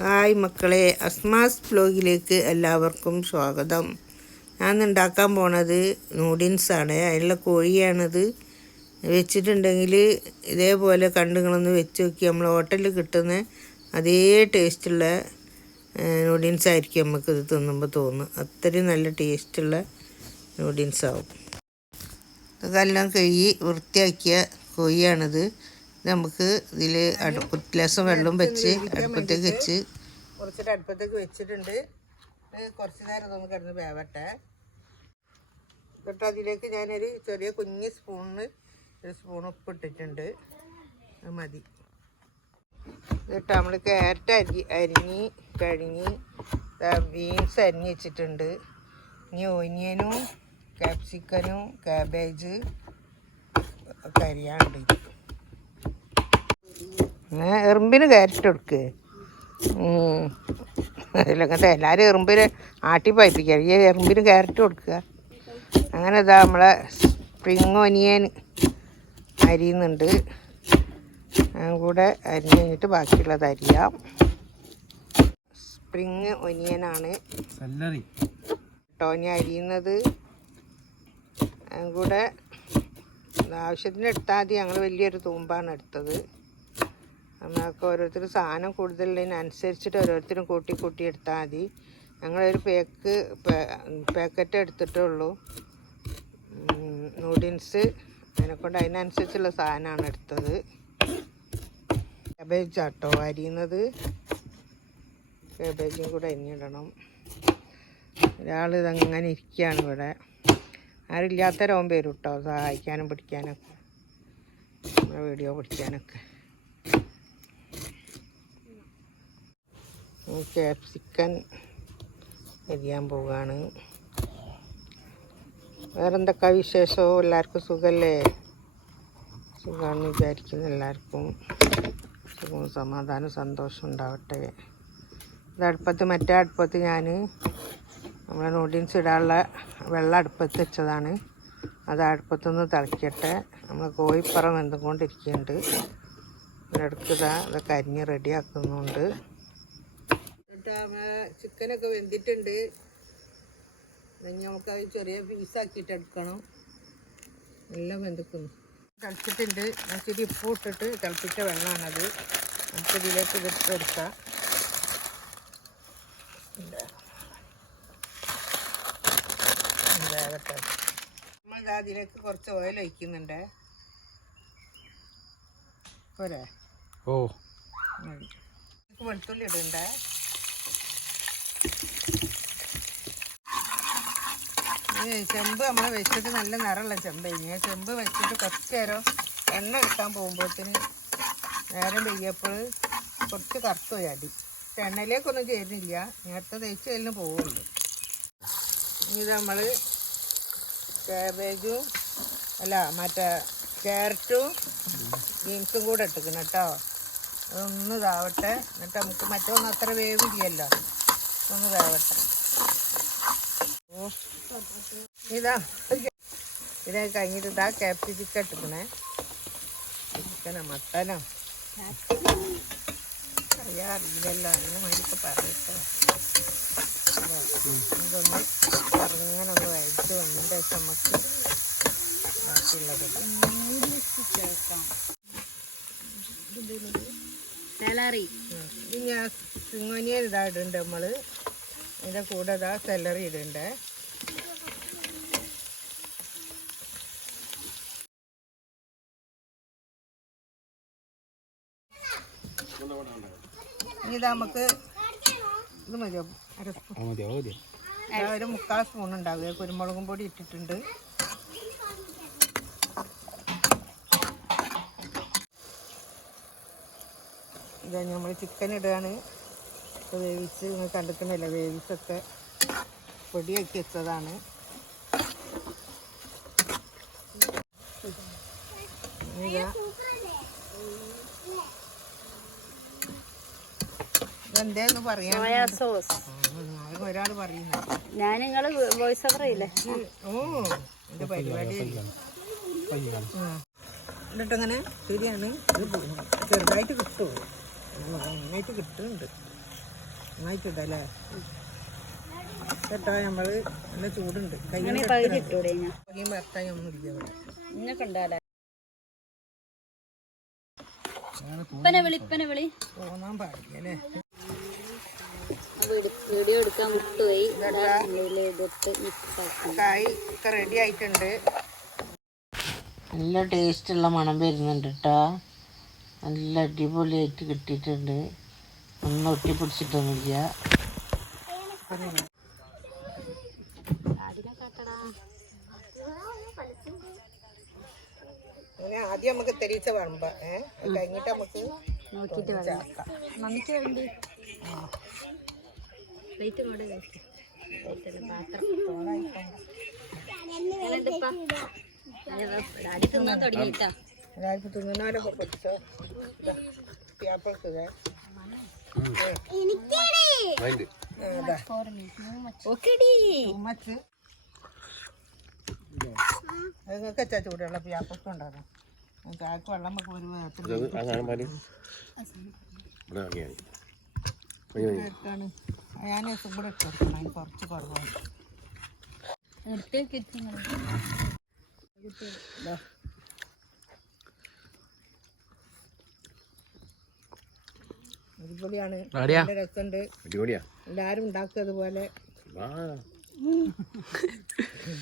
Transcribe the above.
Hi മക്കളെ അസ്മാസ് ബ്ലോഗിലേക്ക് എല്ലാവർക്കും സ്വാഗതം. ഞാൻ ഉണ്ടാക്കാൻ പോണത് നൂഡിൽസാണ് അതിനുള്ള കോഴിയാണിത്. വെച്ചിട്ടുണ്ടെങ്കിൽ ഇതേപോലെ കണ്ടുങ്ങളൊന്ന് വെച്ച് നോക്കി. നമ്മൾ ഹോട്ടലിൽ കിട്ടുന്ന അതേ ടേസ്റ്റുള്ള നൂഡിൽസ് ആയിരിക്കും നമുക്കിത് തിന്നുമ്പോൾ തോന്നും അത്രയും നല്ല ടേസ്റ്റുള്ള നൂഡിൽസ് ആവും. ഇതെല്ലാം കഴുകി വൃത്തിയാക്കിയ കോഴിയാണിത്. ഇത് നമുക്ക് ഇതിൽ അടുപ്പ് ഗ്ലാസം വെള്ളം വെച്ച് അടുപ്പത്തേക്ക് വെച്ച് കുറച്ചിട്ട് അടുപ്പത്തേക്ക് വെച്ചിട്ടുണ്ട്. കുറച്ച് നേരം നമുക്ക് കിടന്ന് വേവട്ടെ. എന്നിട്ട് അതിലേക്ക് ഞാനൊരു ചെറിയ കുഞ്ഞ് സ്പൂണിന് ഒരു സ്പൂൺ ഉപ്പ് ഇട്ടിട്ടുണ്ട്. അത് മതി. എന്നിട്ട് നമ്മൾ ക്യാരറ്റ് അരി അരിഞ്ഞ് കഴിഞ്ഞ് ബീൻസ് അരിഞ്ഞ് വെച്ചിട്ടുണ്ട്. ഇനി ഓനിയനും ക്യാപ്സിക്കനും അരിയാണ്ട് ഏ, എറുമ്പിന് ക്യാരറ്റ് കൊടുക്ക്. അതിലങ്ങനത്തെ എല്ലാവരും എറുമ്പിന് ആട്ടി പഴിപ്പിക്കുക. ഈ എറുമ്പിന് ക്യാരറ്റ് കൊടുക്കുക. അങ്ങനെ ഇതാ നമ്മളെ സ്പ്രിങ് ഒനിയൻ അരിയുന്നുണ്ട്. കൂടെ അരിഞ്ഞ് കഴിഞ്ഞിട്ട് ബാക്കിയുള്ളത് അരിയാം. സ്പ്രിങ് ഒനിയനാണ് ടോനി അരിയുന്നത്. കൂടെ ആവശ്യത്തിന് എടുത്താൽ മതി. ഞങ്ങൾ വലിയൊരു തൂമ്പാണ് എടുത്തത്. നമുക്ക് ഓരോരുത്തർ സാധനം കൂടുതലുള്ളതിനനുസരിച്ചിട്ട് ഓരോരുത്തരും കൂട്ടി കൂട്ടി എടുത്താൽ മതി. ഞങ്ങളൊരു പേക്ക് പാക്കറ്റ് എടുത്തിട്ടുള്ളൂ. നൂഡിൽസ് അതിനെക്കൊണ്ട് അതിനനുസരിച്ചുള്ള സാധനമാണ് എടുത്തത്. കബേജ് ആട്ടോ അരിയുന്നത്. കബേജും കൂടെ അരിഞ്ഞിടണം ഒരാൾ ഇതങ്ങനെ ഇരിക്കുകയാണ് ഇവിടെ. ആരില്ലാത്തവരാവും വരും കേട്ടോ സഹായിക്കാനും പിടിക്കാനൊക്കെ. വീഡിയോ പിടിക്കാനൊക്കെ. ക്യാപ്സിക്കൻ അരിയാൻ പോവുകയാണ്. വേറെന്തൊക്കെ വിശേഷമോ എല്ലാവർക്കും സുഖമല്ലേ സുഖമാണെന്ന് വിചാരിക്കുന്നു എല്ലാവർക്കും. സുഖവും സമാധാനം സന്തോഷം ഉണ്ടാവട്ടെ. ഇത് അടുപ്പത്ത് മറ്റേ അടുപ്പത്ത് ഞാൻ നമ്മളെ നൂഡിൽസ് ഇടാനുള്ള വെള്ളം അടുപ്പത്ത് വെച്ചതാണ്. അത് അടുപ്പത്തുനിന്ന് തിളക്കട്ടെ. നമ്മൾ കോഴിപ്പറ വെന്തുകൊണ്ടിരിക്കുന്നുണ്ട്. ഇടയ്ക്ക് ഇതാ ഇതൊക്കെ അരിഞ്ഞ് റെഡിയാക്കുന്നുണ്ട് ചിക്കനൊക്കെ വെന്തിട്ടുണ്ട്. ഇനി നമുക്ക് അത് ചെറിയ പീസാക്കിയിട്ട് എടുക്കണം. എല്ലാം വെന്തിക്കുന്നു. തിളച്ചിട്ടുണ്ട്. ഇച്ചിരി ഉപ്പ് ഇട്ടിട്ട് തിളപ്പിച്ച വെള്ളമാണത്. നമുക്ക് ഇതിലേക്ക് ഇതിട്ട് എടുക്കാം. നമ്മൾ അതിലേക്ക് കുറച്ച് ഓയിൽ ഒഴിക്കുന്നുണ്ട്. പോരെ? ഓ. വെളുത്തുള്ളി ഇടണ്ടേ? ചെമ്പ് നമ്മൾ വെച്ചിട്ട് നല്ല നിറമുള്ള ചെമ്പ് ഇനി ചെമ്പ് വെച്ചിട്ട് കുറച്ച് നേരം എണ്ണ എടുക്കാൻ പോകുമ്പോഴത്തേന് നേരം പെയ്യപ്പോൾ കുറച്ച് കറുത്തു അടി. എണ്ണയിലേക്കൊന്നും ചേരുന്നില്ല. നേരത്തെ തേച്ച് എല്ലാം പോകുന്നുണ്ട് ഇത് നമ്മൾ കാബേജും അല്ല മറ്റേ ക്യാരറ്റും ബീൻസും കൂടെ ഇട്ടിക്കണം കേട്ടോ. അതൊന്ന് ഇതാവട്ടെ. എന്നിട്ട് നമുക്ക് മറ്റൊന്നും അത്ര വേവില്ലല്ലോ. ഒന്ന് ഇതാവട്ടെ. ഓ. ഇതാ. ഇതാ കഴിഞ്ഞിട്ട് ഇതാ ക്യാപ്സിക്കം ഇട്ടിക്കണേ ചിക്കനോ മട്ടനോ? അറിയാറില്ലല്ലോ. അങ്ങനെ മരിക്കെ പറയട്ടെ. ഇതൊന്ന് അങ്ങനെ ഒന്ന് വഴിച്ച് വന്നിട്ട് നമുക്ക് ബാക്കിയുള്ളത് ചേർക്കാം സാലറി ഇത് ഞാൻ ഇടണ്ട് നമ്മൾ കൂടെ ഇതാ സെലറി ഇടുന്നുണ്ട് ഇത് നമുക്ക് ഇത് മതിയോ? അര സ്പൂൺ ഒരു മുക്കാൽ സ്പൂൺ ഉണ്ടാവുക കുരുമുളകും പൊടി ഇട്ടിട്ടുണ്ട്. ഇതാ നമ്മൾ ചിക്കൻ ഇടുകയാണ് വേവിച്ച് നിങ്ങൾ കണ്ടെത്തുന്നില്ല വേവിച്ചൊക്കെ പൊടിയാക്കി വെച്ചതാണ്. ഇതാ. ഇതെന്തേന്ന് പറയാൻ സോയാ സോസ് ഒരാൾ പറയുന്നു. ഞാൻ നിങ്ങൾ വോയിസ് ഓവർ ചെയ്യില്ലേ? ഓ പരിപാടി. ശരിയാണ്. ഇത് ചെറുതായിട്ട് കിട്ടുമോ നന്നായിട്ട് കിട്ടുന്നുണ്ട്. നന്നായിട്ടുണ്ടല്ലേ കേട്ടോ നമ്മൾ നല്ല ചൂടുണ്ട്. കൈ അങ്ങനെ പകുതി ഇട്ടൂടെ ഞാൻ ഈ മറക്കാൻ ഒന്നും ഇല്ല ഇവിടെ. ഇന്നൊക്കെ ഉണ്ടാവില്ല ഇപ്പനെ വിളി ഇപ്പനെ വിളി. തോന്നാൻ പാടില്ല അല്ലേ? വീഡിയോ എടുക്കാൻ വിട്ടുപോയി. കായ് ഒക്കെ റെഡി ആയിട്ടുണ്ട്. നല്ല ടേസ്റ്റുള്ള മണം വരുന്നുണ്ട് കേട്ടോ നല്ല അടിപൊളിയായിട്ട് കിട്ടിയിട്ടുണ്ട്. ഒന്നും ഒട്ടിപ്പിടിച്ചിട്ടൊന്നുമില്ല അങ്ങനെ ആദ്യം നമുക്ക് തെരീച്ച വിളമ്പ ഏഹ് കഴിഞ്ഞിട്ട് നമുക്ക് നോക്കിയിട്ട് നമുക്ക് വേണ്ടി. പ്ലേറ്റ് പാത്രം. ഡാഡി തിന്നാൻ തുടങ്ങിയിട്ടാ. എല്ലാവർക്കും പൊടിച്ചോ. ഓക്കെടി. ഉമ്മച്ച് നിങ്ങൾക്ക് ചൂടുള്ള പിയാപ്പൊക്കെ ഉണ്ടാക്കാം ചാക്ക് വെള്ളം വെക്കുമ്പോൾ ഒരു ഞാൻ ഇവിടെ ഇട്ട് കൊടുക്കണം. കുറച്ച് കുറവാണ്. അടിപൊളിയാണ്. നല്ല രസമുണ്ട്. എല്ലാവരും ഉണ്ടാക്കുക അതുപോലെ.